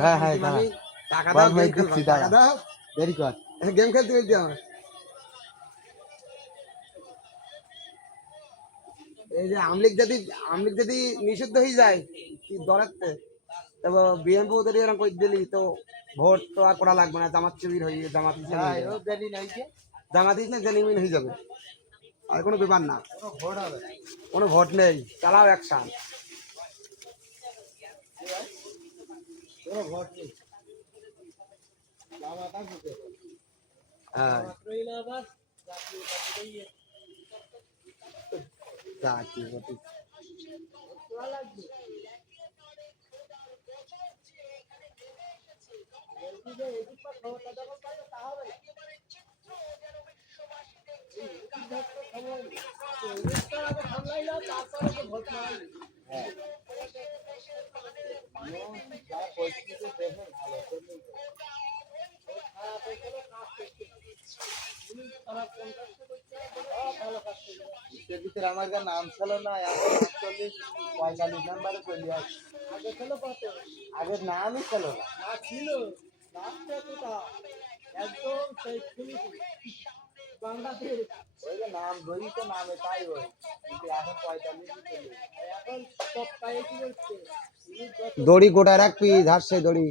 হ্যাঁ হ্যাঁ টাকা দাও, টাকা দাও, দেরি কর, গেম খেলতে বলছি আমার। এই যে আমলিগ যদি নিষিদ্ধ হয়ে যায় দরাতে, তবে বিএনপি ওদের এরকম করে দিলি তো ভোট তো আর করা লাগবে না, জামাত শিবির হয়ে জামাত না জেলিমিন হয়ে যাবে, আর কোনো ব্যাপার না, কোনো ভোট নেই, চালাও অ্যাকশন, কোনো ভোট নেই। হ্যাঁ আমার নাম ছিল না, 45 নাম্বারে চলে আসে, আগে ছিল কত, আগের নামই ছিল না, ছিল একদম ওই যে নাম ধরি তো নামে তাই হয়, কিন্তু এখন 45 এখন সব পায়ে কি হচ্ছে, দড়ি গোটা রাখবি, ধারছে দড়ি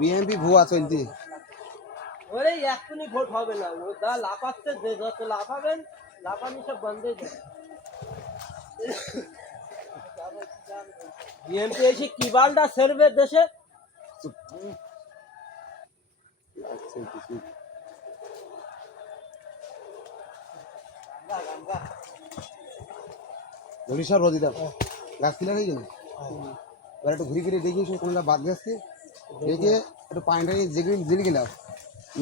বিএনপি ভুয়া চলছে, ওরে এখনই ভোট হবে না, ও যা লাফাচ্ছে, যে যত লাফাবেন লাফানি সব বন্ধ হয়ে যাবে। বিএনপি এসে কি বালটা ছেড়বে দেশে, সব রোদি দাও গাছ কিনা নেই জন্য, এবার একটু ঘুরে ঘুরে দেখি কোনটা বাদ যাচ্ছে, দেখে একটু পানিটা জিলি গেলাম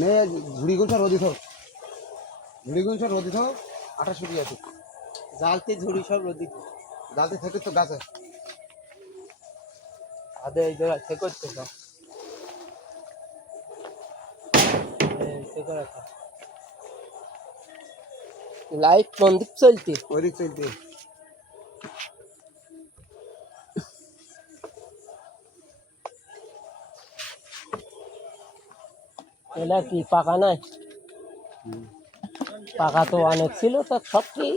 নে, ঝুড়ি গুলো সব রোদি থাক, ঝুড়ি গুলো সব রোদি থাক, 28 ফুটি আছে, জালতে ঝুড়ি সব রোদি, জালতে থেকে তো গাছ আছে আদে এই জায়গা থেকে করতে সব লাইট কোন দিক চলছে, ওই দিক চলছে, এলা কি পাকা নাই, পাকা তো অনেক ছিল, তা সব কি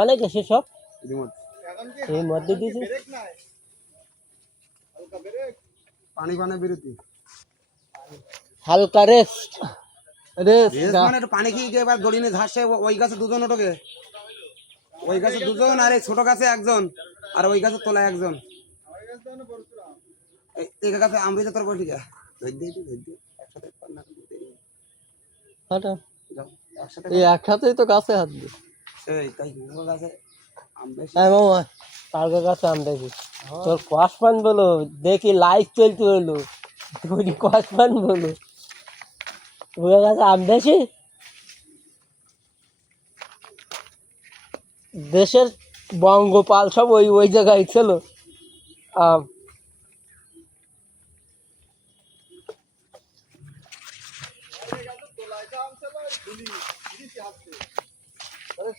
অনেক এসে সব এই মধ্যে দিয়েছি, পানি পানি বিরতি হালকা রেস্ট মানে একটু পানি খেয়ে এবার দড়ি নিয়ে ধাসে, ওই গাছে দুজন ওঠে, ওই গাছে দুজন, আর এই ছোট গাছে একজন, আর ওই গাছের তলায় একজন, এই গাছে আমরিতে তোর বসে যা একসাথেই তো গাছে হাত দিই, কালকে গাছে আম দেখি, তোর কসপান বলো দেখি লাইট চলতে হলো, কসপান বলো ওই গাছে আম বেশি, দেশের বঙ্গপাল সব ওই ওই জায়গায় ছিল আম,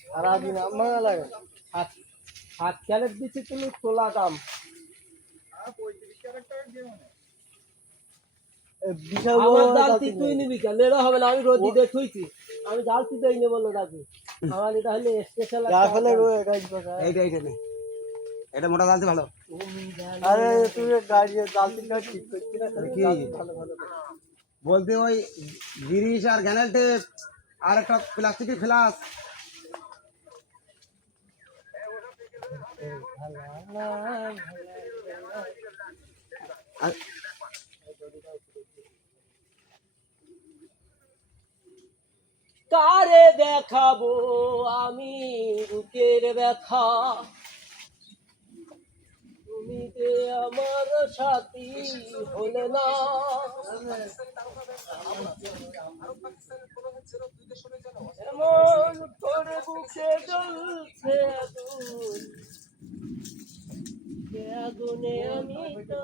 সারাদিন আমার লাগে হাত হাত খেলে দিচ্ছি তুমি তোলা দাম আমার জালতি তুই নিবি কেন এটা হবে না আমি রোদি দিয়ে থুইছি আমি জালতি দেই নে বললো দাদু আমার এটা হলে স্পেশাল আসলে এইটা এইটা নে এটা মোটা জালতি ভালো আরে তুই গাড়ি জালতিটা ঠিক করছিস না কি ভালো ভালো বলতে ওই গিরিশ আর গ্যানেল টেপ আর একটা প্লাস্টিকের ফ্লাস কারে দেখাবো আমি বুকের ব্যথা তুমি যে আমার সাথী হলে না এমন করে বুকে জ্বলছে আগুন সে আগুনে আমি তো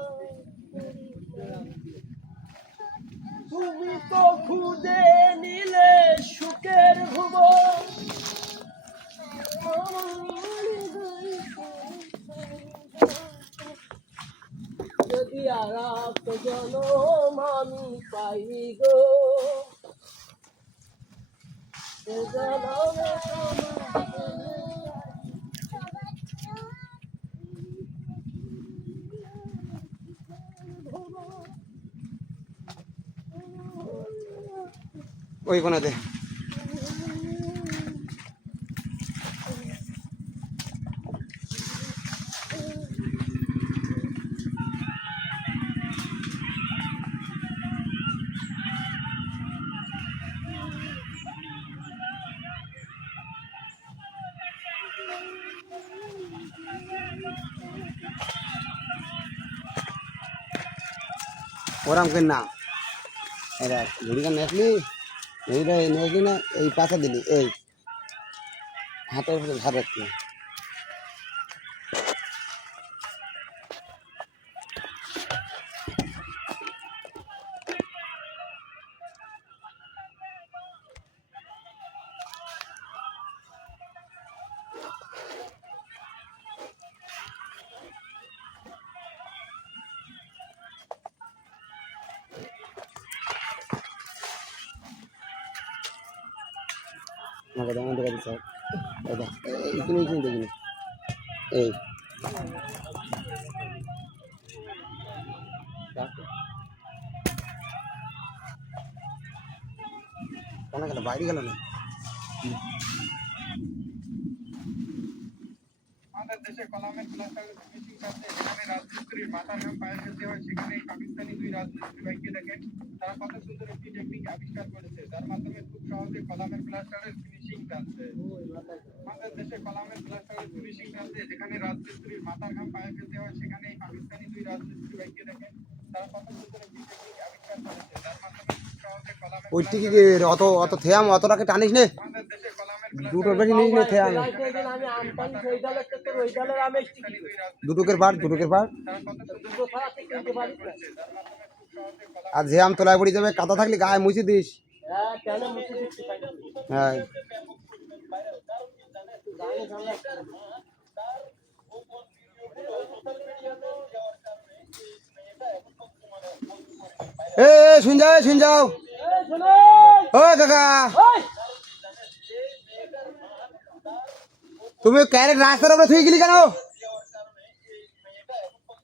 তুমি তো খুদে নিলে সুখের ভুবন যদি আর জনম আমি পাই গো সে জনমে ওই কোনাতে ওরাম কেন না এরা ঘুড়িটা নেসলি ঘুড়িটা নেসলি না এই পাশা দিলি এই হাতের উপরে ধার রাখলি আমাকে দেখা দেখা দিচ্ছে এইখানে এইখানে দেখিনি এই কেন গেল বাইরে গেল না আমাদের দেশে কলামের ক্লাস্টারের ফিনিশিং কাজে যেখানে রাজমিস্ত্রির মাথার ঘাম পায়ে ফেলতে হয় সেখানে পাকিস্তানি দুই রাজমিস্ত্রি ভাইকে দেখেন তারা কত সুন্দর একটি টেকনিক আবিষ্কার করেছে যার মাধ্যমে খুব সহজে কলামের ক্লাস্টারের ফিনিশিং কাজে আমাদের দেশে কলামের ক্লাস্টারের ফিনিশিং কাজে যেখানে রাজমিস্ত্রির মাথার ঘাম পায়ে ফেলতে হয় সেখানে পাকিস্তানি দুই রাজমিস্ত্রি ভাইকে দেখেন তারা কত সুন্দর একটি টেকনিক আবিষ্কার করেছে যার মাধ্যমে খুব সহজে কলামের ওই টিকি অত অত থেয়াম অতটাকে টানিস নে আমাদের দেশে কলামের দুটোর বেশি নিস নে থেয়াম আমি আমতাম সেই ডালের তো ওই ডালের আমি টিকি দুটোকের পার দুটোকের পার দুটো ছাড়া কিনতে পারি আর ঝেয়াম তোলায় পড়ে যাবে কাদা থাকলে গায়ে মুছে দিস হ্যাঁ কেন মুছে দিচ্ছি হ্যাঁ এ শুন যাও ও কাকা তুমি ক্যারেট রাস্তার উপরে থুই গেলি কেন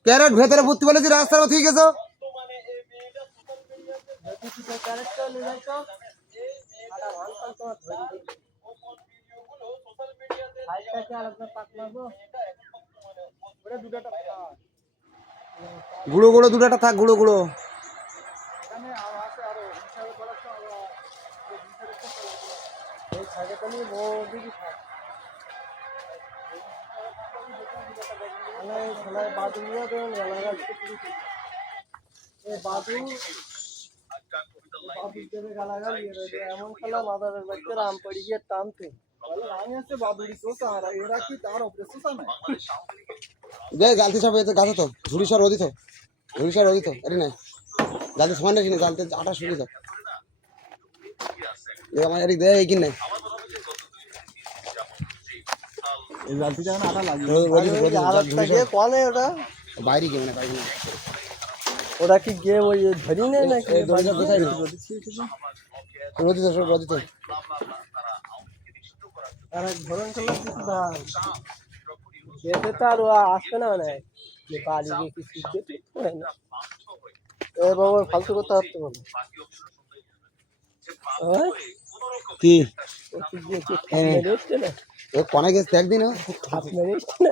ক্যারেট ভেতরে ভর্তি বলেছি রাস্তার উপরে থুই গেছো গুঁড়ো গুঁড়ো দুটাটা থাক গুঁড়ো গুঁড়ো এমন খেলা মাদারের বাচ্চারা আম পড়ি গিয়ে টানতে আমি হচ্ছে বাদুড়ি চোষা আর এরা কি তার উপরে চোষা নাই গালতি সব গাছে তো ঝুড়ি সর ওদিত ঝুড়ি সর ওদিত আরে নাই গালতি সমান রাখি না গালতে আটা শুরু তো আমার এদিক দেয় এই কিনে এই বালতি যখন আটা লাগিয়ে কনে ওটা বাইরে গিয়ে মানে বাইরে ওটা কি গিয়ে ওই ধরি নেই নাকি রোদিত রোদিত আর ধরন খেলা কিছু না যেতে তো আর আসবে না মানে যে বাড়ি গিয়ে কিছু যেতে হয় না এ বাবা ফালতু কথা হচ্ছে বলে কি মেরেছে না ও কোনে গেছে একদিন হাফ মেরেছে না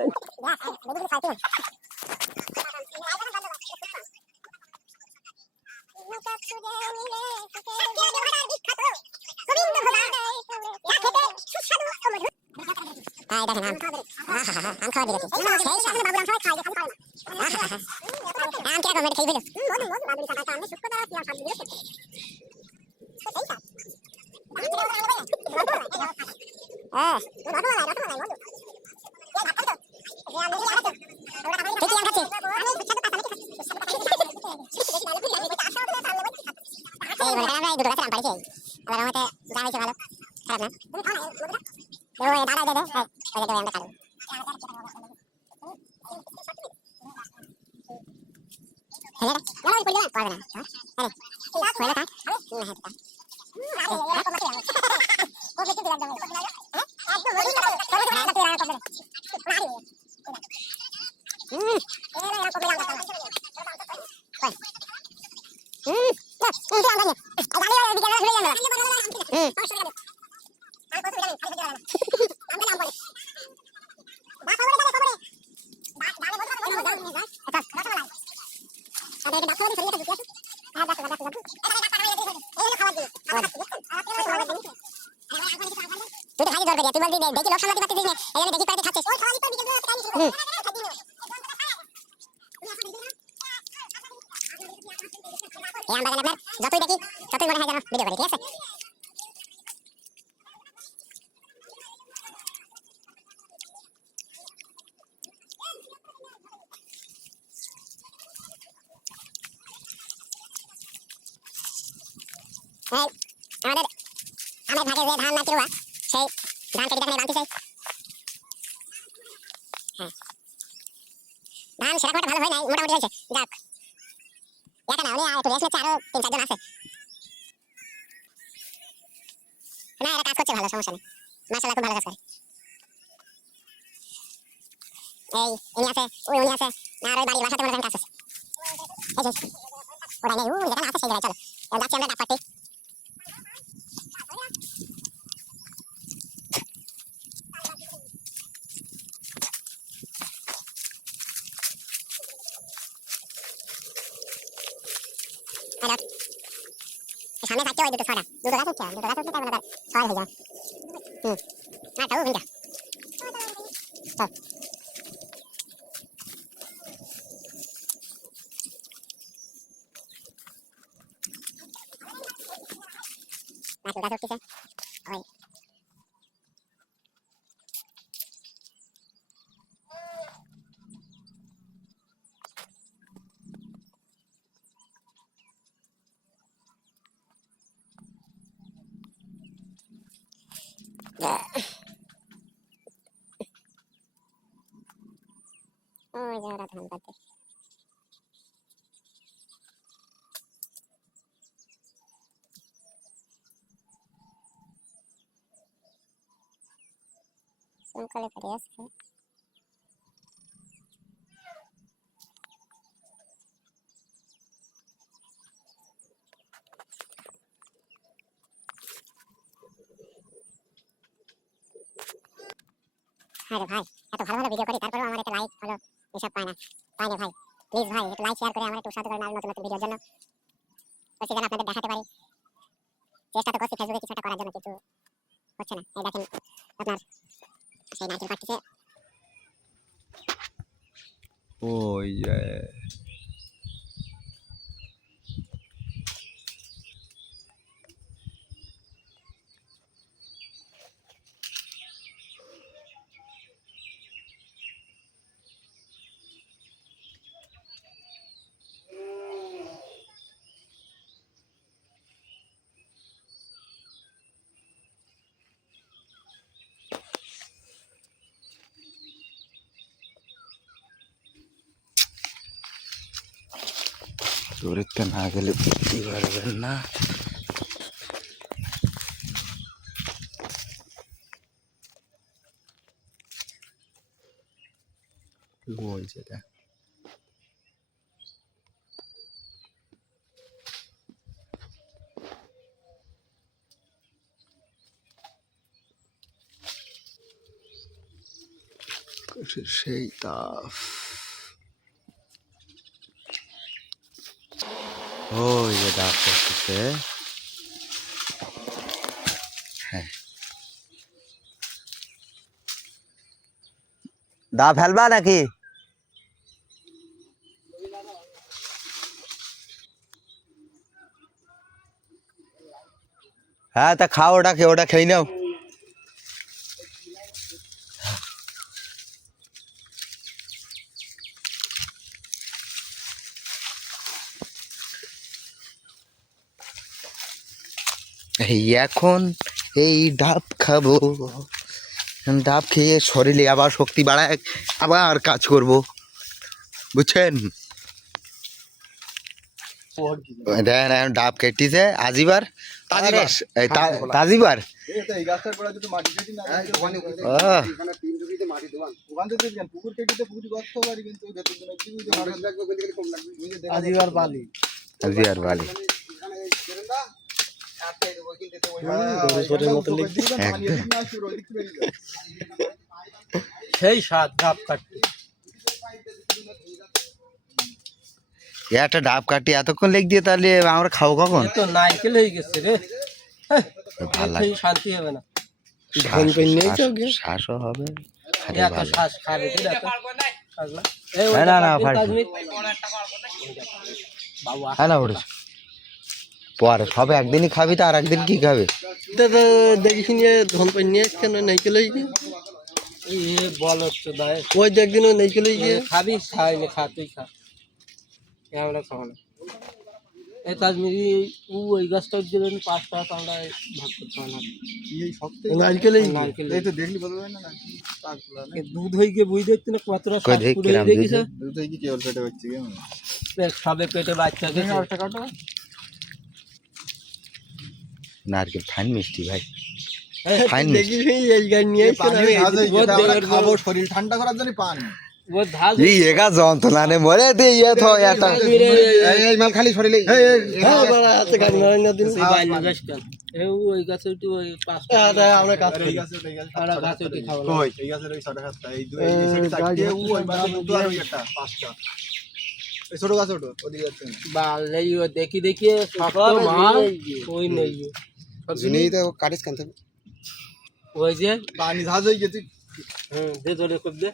যতই দেখি ততই মনে হয় যেন ভিডিও করি, ঠিক আছে? আমাদের ভাগে যে ধান নাকি সেই ধান কেটে দেখেন বানতে চাই। হ্যাঁ, ধান সেরকম একটা ভালো হয় নাই, মোটামুটি হয়েছে। যাক, একা না, উনি একটু রেস্ট নিচ্ছে, আরো 3-4 জন আছে। না, এরা কাজ করছে ভালো, সমস্যা নেই, মাশাআল্লাহ খুব ভালো কাজ করে। এই ইনি আছে, ওই উনি আছে, আর ওই বাড়ির বাসাতে মনে করেন কাজ করছে। এই যে ওরা নেই, ওই যেখানে আছে সেই জায়গায় চলো যাচ্ছি আমরা ডাক পাচ্ছি। সামনে থাকতে ওই দুটো ছটা, দুটো গাছ হচ্ছে, দুটো গাছ হচ্ছে তার মানে ছয় হয়ে যাবে। আর তাও ভিড়টা চল। নাচু গাছ উঠতেছে ওই ওই যে ওরা ধান কাটছে। সকালে ফেরে আসছে। হ্যাঁ রে ভাই, এত ভালো ভালো ভিডিও করি তারপরেও আমার একটা লাইক ভালো এসব পায় না। তাই না ভাই, প্লিজ ভাই একটু লাইক শেয়ার করে আমার একটু উৎসাহ করেন আরো নতুন নতুন ভিডিওর জন্য। করছি যেন আপনাদের দেখাতে পারি, চেষ্টা তো করছি ফেসবুকে কিছু একটা করার জন্য, কিন্তু হচ্ছে না। এই দেখেন আপনার সেই নারকেল পাড়তেছে। ওই যে দূরত্বে না গেলে বুঝতে পারবেন না। ওই যেটা সেই তাপ। ওই যে ডাব করতেছে। হ্যাঁ, দা ফেলবা নাকি? হ্যাঁ, তা খাও, ওটা খেয়ে নাও। এখন এই ডাব খাবো, ডাব খেয়ে শরীরে আবার শক্তি বাড়ায়, আবার কাজ করব, বুঝছেন? দেখেন এখন ডাব কেটেছে আজিবার, তাজিবার। আজিবার বালি সেই স্বাদ ডাব কাটতে। একটা ডাব কাটি এতক্ষণ লেগ দিয়ে, তাহলে আমরা খাবো কখন? তো নারকেল হয়ে গেছে রে, ভালো লাগে, শান্তি হবে না। শ্বাসও হবে। এত শ্বাস খাবে কি এত পরে সব একদিনই খাবি, তো আর একদিন কি খাবে? দেখিস নিয়ে ধন পাই নিয়ে কেন নাইকেল বল ওই একদিন নাইকেল খাবি, খাই না, খা তুই খা, আমরা খাবো না। এই কাশ্মীরি ওই গাছটা দিলেন 5 টাকা, আমরা ভাগ করতে হয় না। নারকেল দেখলি দুধ হয়ে গিয়ে বুঝ দেখতে না কতটা দেখিস, সবে পেটে বাচ্চা নারকেল ফাইন মিষ্টি ভাই, শরীর ঠান্ডা করার জন্য পান যন্ত্রণা মরে মাল খালি শরীরে ওই গাছে ওই ছোট গাছ দেখি দেখি ওই নেই তো কাটিস কানতে ওই যে পানি ঝাঁজ হয়ে গেছে। দে ধরে খুব দে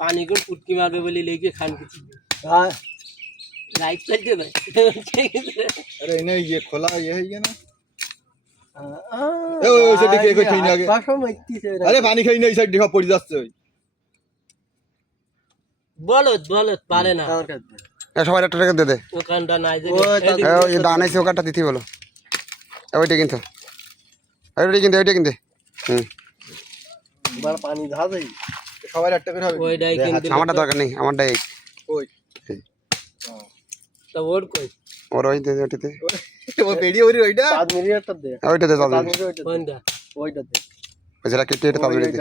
পানি করে পুটকি মারবে বলে লেগে খান কিছু লাইট চলছে না। আরে না ये খোলা ये है ना আরে পানি খাই না, এই সাইড দেখা পড়ে যাচ্ছে। ওই বলত পারে না, সবাই একটা টাকা দে দে, ওখানটা নাই যে ওই দান আছে ওখানটা দিতে বলো, ওইটা কিনতে, ওইটা কিনতে। পানি ধাজ সবাই একটা করে হবে, ওইটাই কিনতে। আমারটা দরকার নেই, আমারটা ওই তা ওর কই ওর ওই দে, ওইটাতে ও পেড়ি ওরি ওইটা তাজমিরিয়াটা দে, ওইটাতে কোনটা ওইটা ওইটা কেটে এটা তাজমিরি দে,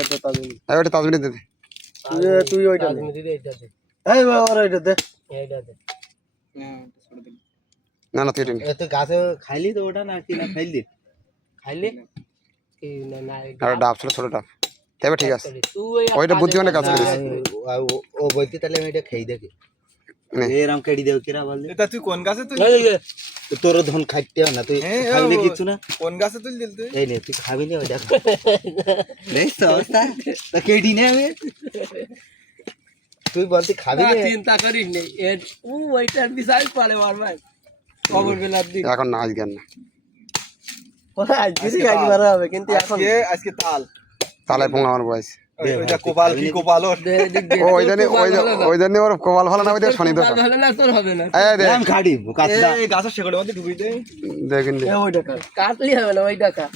ওইটা তাজমিরি দে, তুই ওইটা তাজমিরি দে, এইটা দে, এই বাবা ওইটা দে, এইটা দে। না তুই এটা এত গাছে খাইলি তো ওটা, না কি না খাইলি কি না না আর ডাব ছোট ডাব, তবে ঠিক আছে, তুই ওইটা বুদ্ধিমানের কাজ করিস। ও বলতে তাহলে আমি এটা খেয়ে দেখি, এরকম কেটে দেব কিরা বললে। এটা তুই কোন গাছে তুই তোর ধন খাইতে হবে না, তুই খাবি কিছু না। কোন গাছে তুই দিলতে এই নে তুই খাবি না ওইটা, দেখ অবস্থা তা কেডি নে আমি, তুই বলতি খাবি না, চিন্তা করিস নে এর ওইটার বিশাল পারে মার ভাই খবর বেলার দিন। এখন না আজকে না, আজকে গাড়ি মারা হবে, কিন্তু এখন আজকে তালের পোঙা আমার বয়স ওইটা কোপাল কি কোপাল ওর ও ওই জন্য ওর কপাল ভালো না, ওই দিয়ে শনি দোষ। ভালো না তোর হবে না। এই দেখ আমি খাটি কাটলা এই গাছের শেকড়ের মধ্যে ঢুকিয়ে দে দেখেন দে। ওইটা কাট, কাটলি হবে না ওইটা কাট।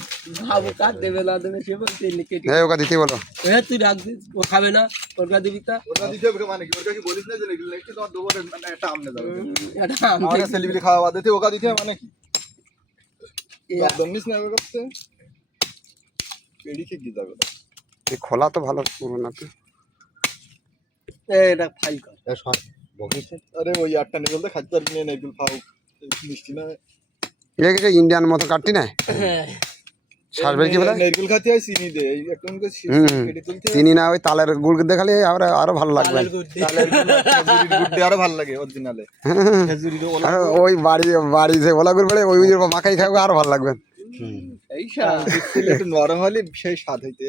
ভাবো কাট দেবে না দেবে সে বলতে কেটে। এই ওকে দিতে বলো। তুই রাখ দিস, ও খাবে না, ওর কাছে দিবি তা। ওটা দিতে হবে মানে কি ওর কাছে বলিস না যে এগুলো একটু তোমার দেবো মানে একটা আমনে যাবে এটা আমি আমাকে সেলিব্রিটি খাওয়া বাদ দিতে ওকা দিতে হবে মানে কি দমনিস না ওর কাছে পেড়ি খেয়ে কি যাবে এই খোলা তো ভালো পুরো না। এটা ফাই কর। আরে ওই আটটা নেই বলতে খাইতে পারবি না নাইকুল খাও মিষ্টি না একে ইন্ডিয়ান মতো কাটতি না সারবে কি বলে নারকেল খাতে হয় চিনি দে এই একটা করে কেটে তুলতে চিনি না, ওই তালের গুড় দেখালে আরো ভালো লাগবে। তালের গুড় দিয়ে আরো ভালো লাগে অরিজিনালে খেজুরি আর ওই বাড়ি যে ওলা গুড় বেড়ে ওই মাখাই খাবে আরো ভালো লাগবে। এই সা একটু নরম হলে সেই স্বাদ হইতে